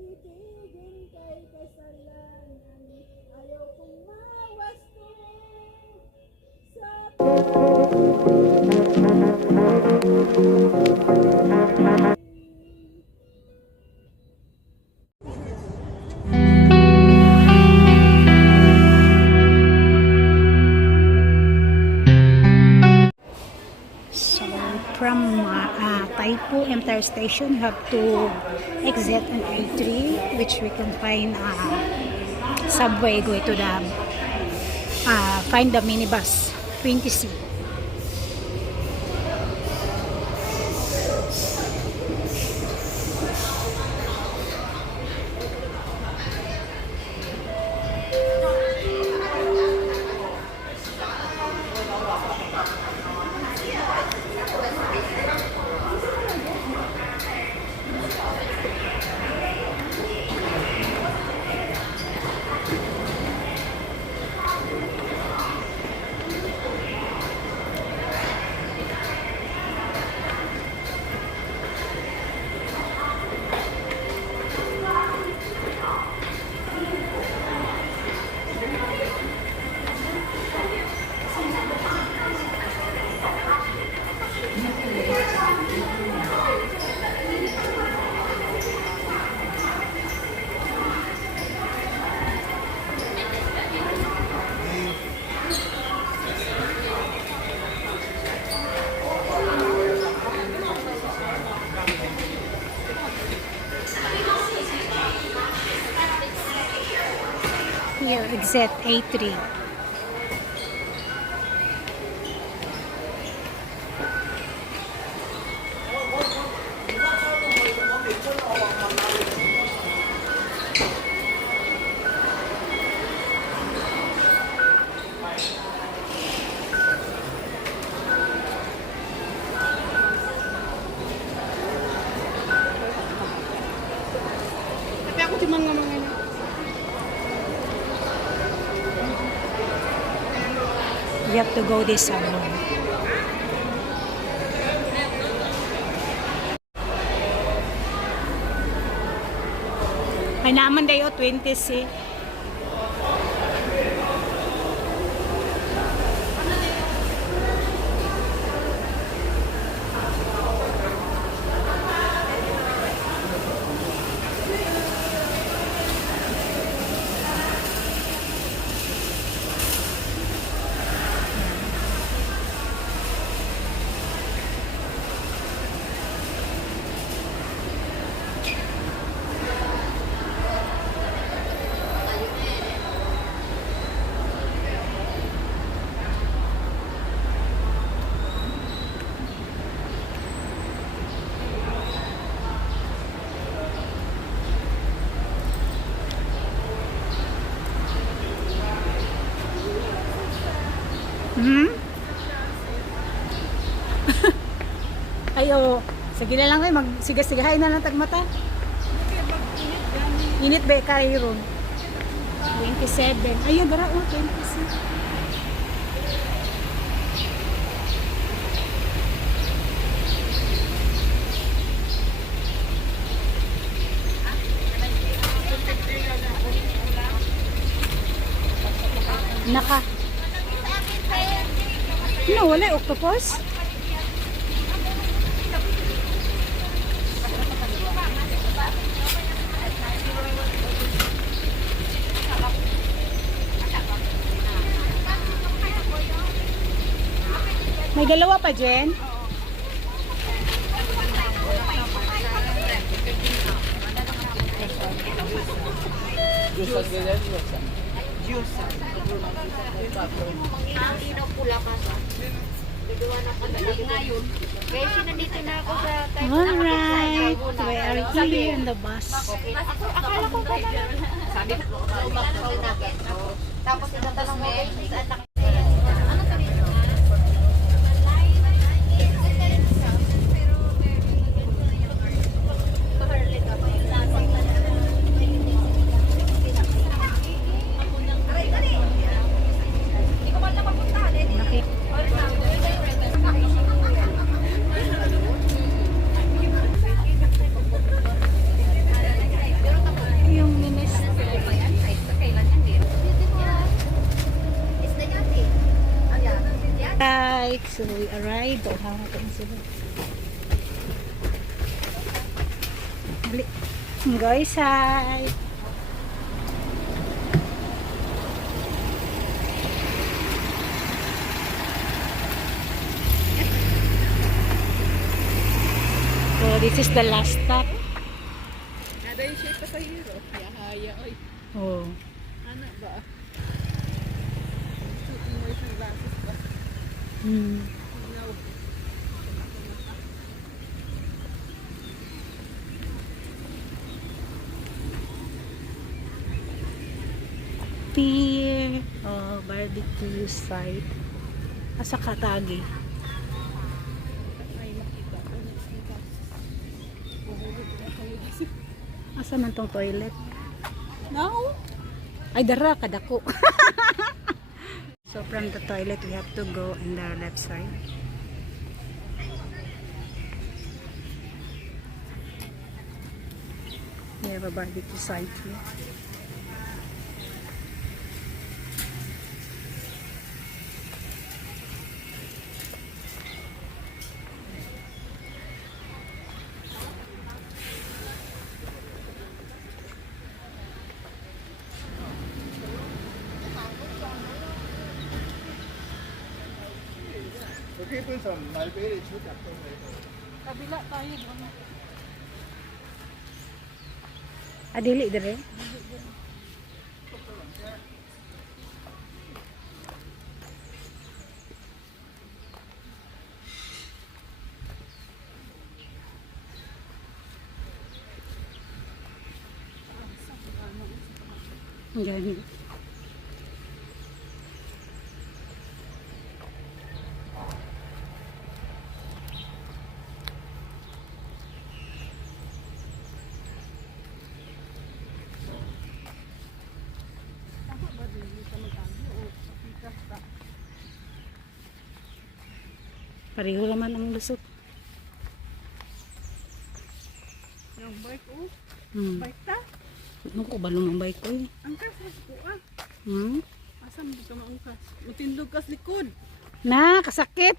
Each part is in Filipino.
Ibigin kay kasalanan, ayaw kong mawasto sa So from Taipu Empire Station, you have to exit on A3, which we can find subway going to the find the minibus 20C. Here, exit A3. Tapi aku cuma ngomong ini. You have to go this way. Ay naman dayo 20C. Ayo, sige na lang kayo, magsiga-sigahay na lang tagmata. Init ba kayo ron? 27. Ayun, dara, 26. No, wala yung octopus. May dalawa pa, Jen? Alright, we are here in the bus. Akala ko ba na? Sabi ko, tapos itatanong mo, saan na? arrived. O, hanga ko na sila. Dali. Guys, hi! So, this is the last stop. Nada yung shape pa sa hero. Yahaya, oy. Oh. Ano ba? Shooting mo yung glasses pa. Hmm. No. Pier. Oh, barbecue site. Asa Katagi. Ay, makita ko. Asa man tong toilet? No? Ay, dara, kadako. So, from the toilet, we have to go on the left side. We have a barbecue site here.基本上唔係俾你出入到嚟。 Kabila tayo doon. Adili, dire. Diyan. Pareho naman ang lusot. Yung bike, oh. Bike ta? Ano ko balong ang bike ko eh. Angkas, ko ah. Hmm? Asam di ka maangkas? Utindog kas likod. Na, kasakit.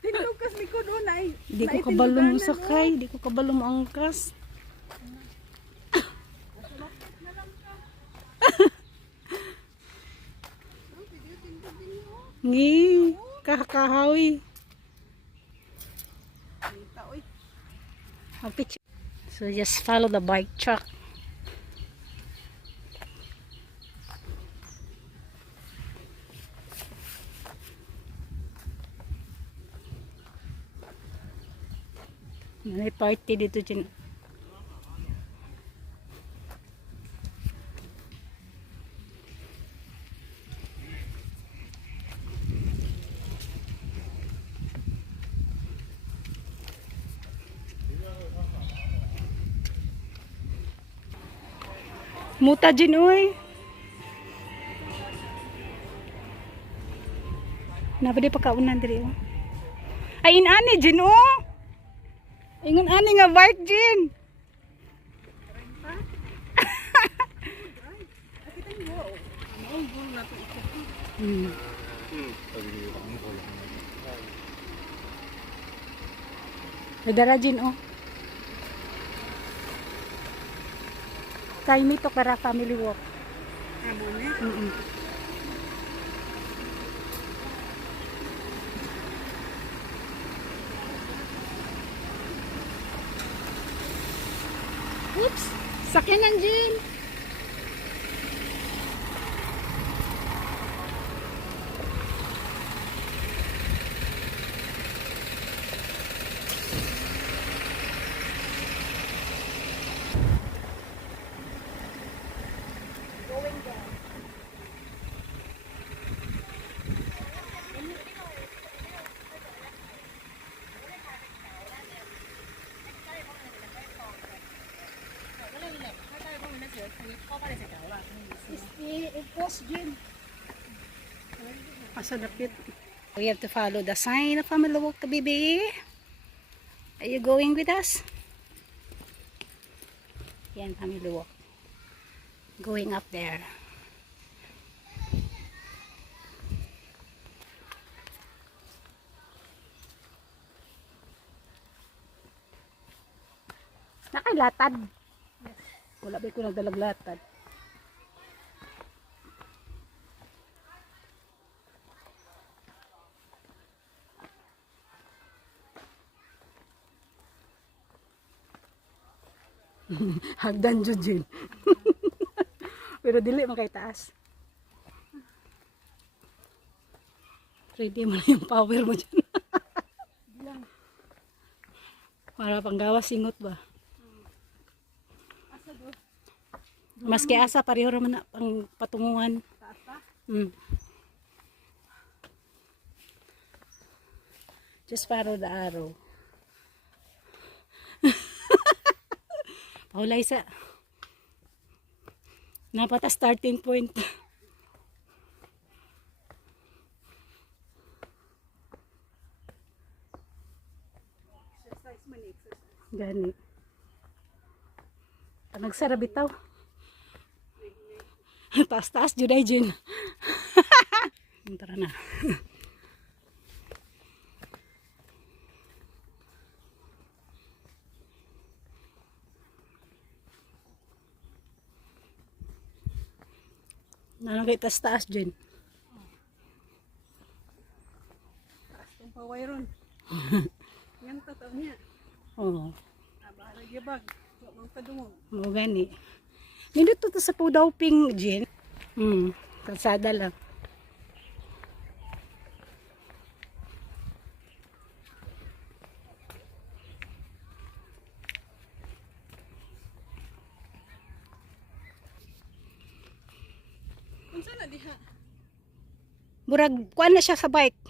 Tindog kas likod, oh. Di ko kabalong sakay. Di ko kabalong angkas. Ngi, kakahawi. Ang picture. So just follow the bike track. May party dito dyan. Muta dyan, oy. Napadi pa kaunan diri, oh. Ay, inani dyan, oh. Ingon ani nga bike dyan. Hmm. Nadara dyan, oh. Kay mito para family walk. Mm-mm. Oops! Sakyan ng jean! Asa dapit. We have to follow the sign of family walk, baby. Are you going with us? Yan, family walk. Going up there. Nakailatad. Wala ba ko nagdalaglatad? Hagdan jud yun. Pero dili man kay taas. Ready mo na yung power mo dyan. Para panggawas singot ba? Maski asa pareho raman na pang patunguhan. Just follow the arrow. Paulay sa napata starting point. Gani. Nagsara bitaw. Taas-taas jud ay jud. Tara na. Nalagay taas-taas jud. Taas tong paway ron. Yan tataw niya. Oo. Abara gibag. Wa mang kadungog. Oo gani. Nindito to sa Pudawping Jin. Kalsada lang. Unsa na diha? Murag kuan na siya sa bike.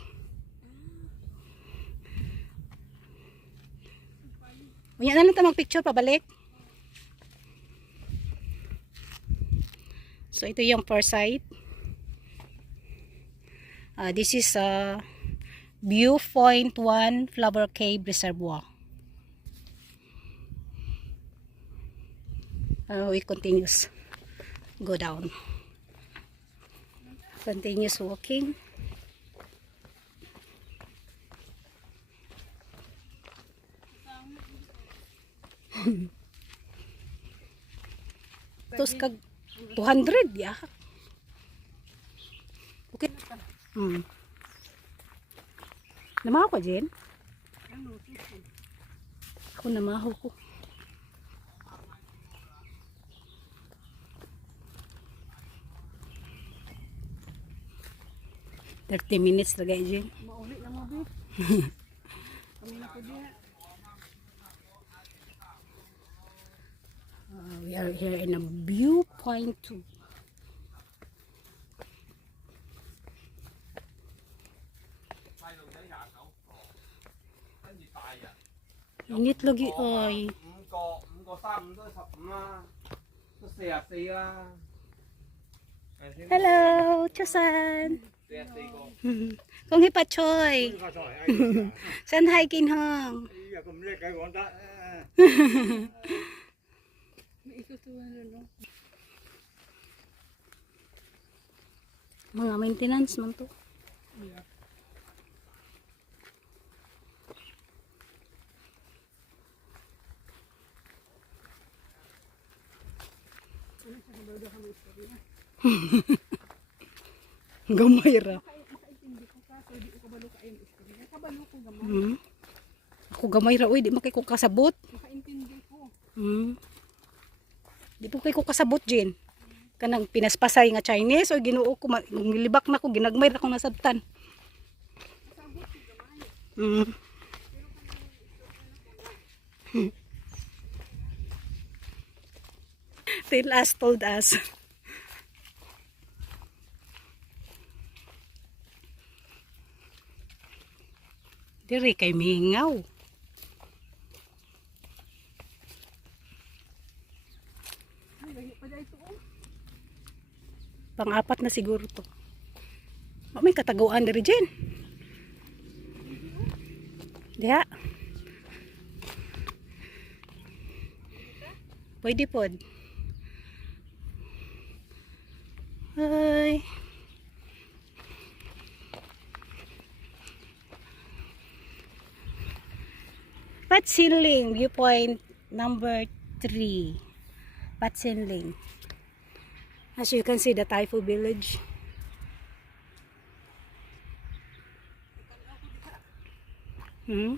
Unya na lang ta magpicture pabalik. So ito yung first site. This is Viewpoint 1 Flower Cave Reservoir. We continues. Go down. Continuous walking. Tos kag 200 ya. Okay. Namahaw ka, Jen? Ako namahaw ko. $30 minutes na guys, Jen. Mauli lang mo bi. Kami na ko diha. We are here in a viewpoint 2. Init lagi ay. 5個3五都15啦，都44啦。 Hello, Chusan. 44個。 Kung hipachoy. San hai kinhong. May isusuwan ron no. Mga maintenance man to. Gamay ra. Makaintindi ko ka so di ko kabalo ka ayong istorya. Kabalo ko gamay. Ako gamay ra oy, di makay ko kasabot. Makaintindi ko. Di po kay ko kasabot, Jen. Kanang pinaspasay nga Chinese o Ginoo ko milibak na ko ginagmay ra ko nasabtan. They last told us. Diri kay mingaw. Pang-apat na siguro to. May kataguan diri, Jen. Diha. Pwede pod. Hi. Pat Ceiling, viewpoint number 3 Patsinling. As you can see, the Taifu village. Hmm?